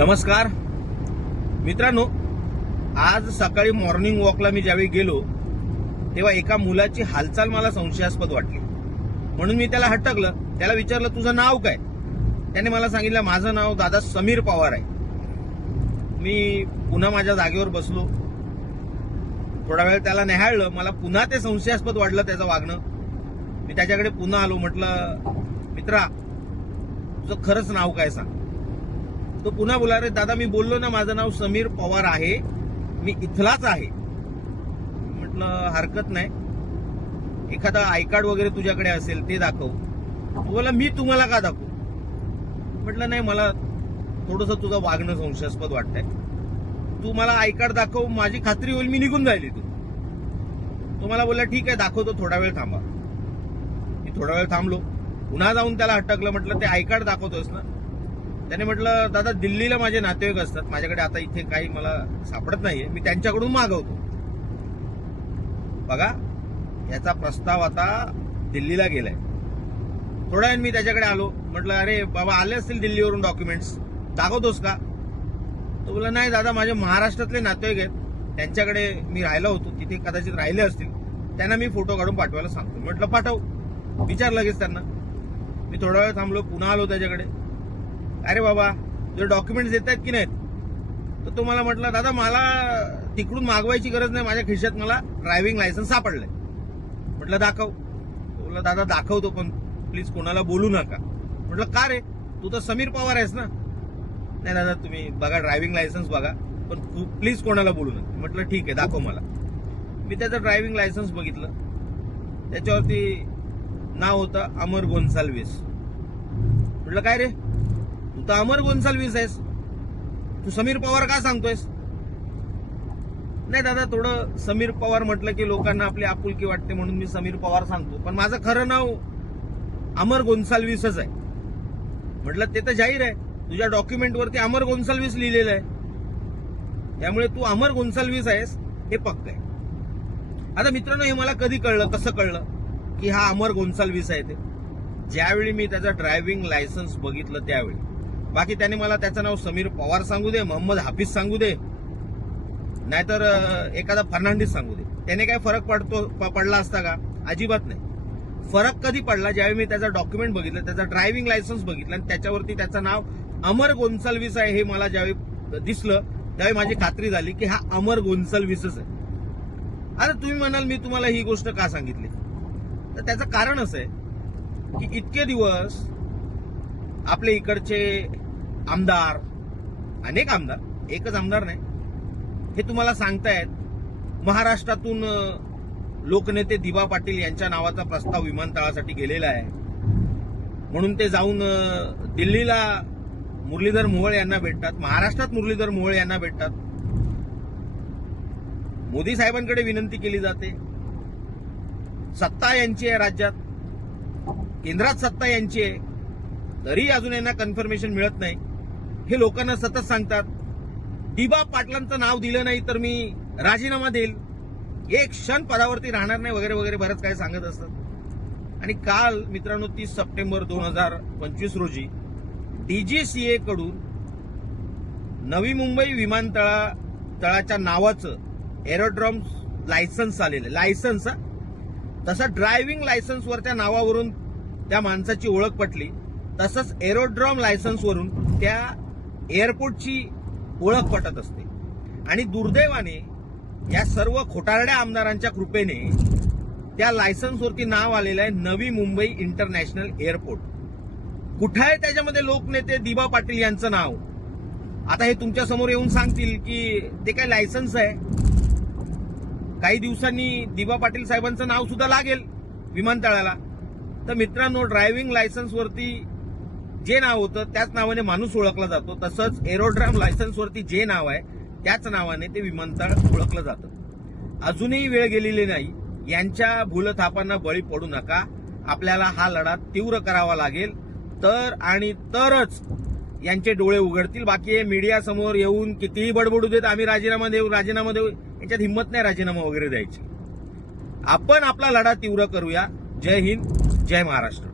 नमस्कार. मित्रांनो आज सकाळी मॉर्निंग वॉकला मी ज्यावेळी गेलो तेव्हा एका मुलाची हालचाल मला संशयास्पद वाटली. म्हणून मी त्याला हटकलं. त्याला विचारलं तुझं नाव काय? त्याने मला सांगितलं माझं नाव दादा समीर पवार आहे. मी पुन्हा माझ्या जागेवर बसलो. थोडा वेळ त्याला निहाळलं मला पुन्हा ते संशयास्पद वाटलं त्याचं वागणं. मी त्याच्याकडे पुन्हा आलो. म्हटलं मित्रा तुझं खरंच नाव काय सांग? तो पुन्हा बोला रे दादा मी बोललो ना माझं नाव समीर पवार आहे. मी इथलाच आहे. म्हटलं हरकत नाही. एखादा आय कार्ड वगैरे तुझ्याकडे असेल ते दाखव. बोला मी तुम्हाला का दाखवू? म्हटलं नाही मला थोडस तुझं वागणं संशयास्पद वाटतंय. तू मला आय कार्ड दाखव माझी खात्री होईल मी निघून जाईल तू तो मला बोलला ठीक आहे दाखवतो थोडा वेळ थांबा. मी थोडा वेळ थांबलो. पुन्हा जाऊन त्याला अटकलं म्हटलं ते आय कार्ड दाखवतोस ना. त्याने म्हटलं दादा दिल्लीला माझे नातेवाईक असतात. माझ्याकडे आता इथे काही मला सापडत नाहीये. मी त्यांच्याकडून मागवतो. बघा याचा प्रस्ताव आता दिल्लीला गेलाय. थोड्या वेळ मी त्याच्याकडे आलो. म्हटलं अरे बाबा आले असतील दिल्लीवरून डॉक्युमेंट्स. दाखवतोस का? तो बोला नाही दादा माझे महाराष्ट्रातले नातेवाईक आहेत. त्यांच्याकडे मी राहिला होतो. तिथे कदाचित राहिले असतील. त्यांना मी फोटो काढून पाठवायला सांगतो. म्हटलं पाठव. विचार लगेच त्यांना. मी थोडा वेळ थांबलो. पुन्हा आलो त्याच्याकडे. अरे बाबा जर डॉक्युमेंट्स येत आहेत की नाहीत? तर तो मला म्हटलं दादा मला तिकडून मागवायची गरज नाही. माझ्या खिशात मला ड्रायव्हिंग लायसन्स सापडलंय. म्हटलं दाखव. तो बोलला दादा दाखवतो पण प्लीज कोणाला बोलू नका. म्हटलं का रे? तू तर समीर पवार आहेस ना? नाही दादा तुम्ही बघा ड्रायव्हिंग लायसन्स बघा पण प्लीज कोणाला बोलू नका. म्हटलं ठीक आहे दाखव मला. मी त्याचं ड्रायव्हिंग लायसन्स बघितलं. त्याच्यावरती नाव होतं अमर गोन्साल्विस. म्हटलं काय रे? तू तर अमर गोंसालवीस आहेस. तू समीर पवार का सांगतोयस? नाही दादा थोडं समीर पवार म्हटलं की लोकांना आपली आपुलकी वाटते म्हणून मी समीर पवार सांगतो. पण माझं खरं नाव अमर गोंसालवीसच आहे. म्हटलं ते तर जाहीर आहे. तुझ्या डॉक्युमेंटवरती अमर गोन्साल्विस लिहिलेलं आहे. त्यामुळे तू अमर गोंसालवीस आहेस हे पक्क आहे. आता मित्रांनो हे मला कधी कळलं कसं कळलं की हा अमर गोन्साल्विस आहे ते? ज्यावेळी मी त्याचं ड्रायव्हिंग लायसन्स बघितलं त्यावेळी. बाकी त्याने मला त्याचं नाव समीर पवार सांगू दे मोहम्मद हाफिज सांगू दे. नाहीतर एखादा फर्नांडिस सांगू दे. त्याने काय फरक पडतो प- पडला असता का? अजिबात नाही. फरक कधी पडला? ज्यावेळी मी त्याचा डॉक्युमेंट बघितलं त्याचा ड्रायव्हिंग लायसन्स बघितलं आणि त्याच्यावरती त्याचं नाव अमर गोंसलवीस आहे हे मला ज्यावेळी दिसलं त्यावेळी माझी खात्री झाली की हा अमर गोंसलवीसच आहे. अरे तुम्ही म्हणाल मी तुम्हाला ही गोष्ट का सांगितली? तर त्याचं कारण असं आहे की इतके दिवस आपले इकडचे आमदार अनेक आमदार एकच आमदार नाही हे तुम्हाला सांगतायत. महाराष्ट्रातून लोकनेते दिबा पाटील यांच्या नावाचा प्रस्ताव विमानतळासाठी गेलेला आहे. म्हणून ते जाऊन दिल्लीला मुरलीधर मोहोळ यांना भेटतात महाराष्ट्रात मुरलीधर मोहोळ यांना भेटतात. मोदी साहेबांकडे विनंती केली जाते. सत्ता यांची आहे राज्यात. केंद्रात सत्ता यांची आहे. तरी अजून यांना कन्फर्मेशन मिळत नाही. हे लोकांना सतत सांगतात दिबा पाटलांचं नाव दिलं नाही तर मी राजीनामा देईल. एक क्षण पदावरती राहणार नाही वगैरे वगैरे बरंच काय सांगत असतात. आणि काल मित्रांनो तीस सप्टेंबर दोन हजार पंचवीस रोजी डीजीसीए कडून नवी मुंबई विमानतळा तळाच्या नावाचं एरोड्रॉम लायसन्स आलेलं लायसन्स तसं ड्रायव्हिंग लायसन्सवरच्या नावावरून त्या माणसाची ओळख पटली. तसंच एरोड्रॉम लायसन्सवरून त्या एअरपोर्टची ओळख पटत असते. आणि दुर्दैवाने या सर्व खोटारड्या आमदारांच्या कृपेने त्या लायसन्सवरती नाव आलेलं आहे नवी मुंबई इंटरनॅशनल एअरपोर्ट कुठं आहे त्याच्यामध्ये लोकनेते दिबा पाटील यांचं नाव. आता हे तुमच्यासमोर येऊन सांगतील की ते काय लायसन्स आहे. काही दिवसांनी दिबा पाटील साहेबांचं नाव सुद्धा लागेल विमानतळाला. तर मित्रांनो ड्रायव्हिंग लायसन्सवरती जे नाव होतं त्याच नावाने माणूस ओळखला जातो. तसंच एरोड्राम लायसन्सवरती जे नाव आहे त्याच नावाने ते विमानतळ ओळखलं जातं. अजूनही वेळ गेलेली नाही. यांच्या भूलथापांना बळी पडू नका. आपल्याला हा लढा तीव्र करावा लागेल. तर आणि तरच यांचे डोळे उघडतील. बाकी हे मीडिया समोर येऊन कितीही बडबडू देत आम्ही राजीनामा देऊ राजीनामा देऊ यांच्यात हिंमत नाही राजीनामा वगैरे द्यायची. आपण आपला लढा तीव्र करूया. जय हिंद जय महाराष्ट्र.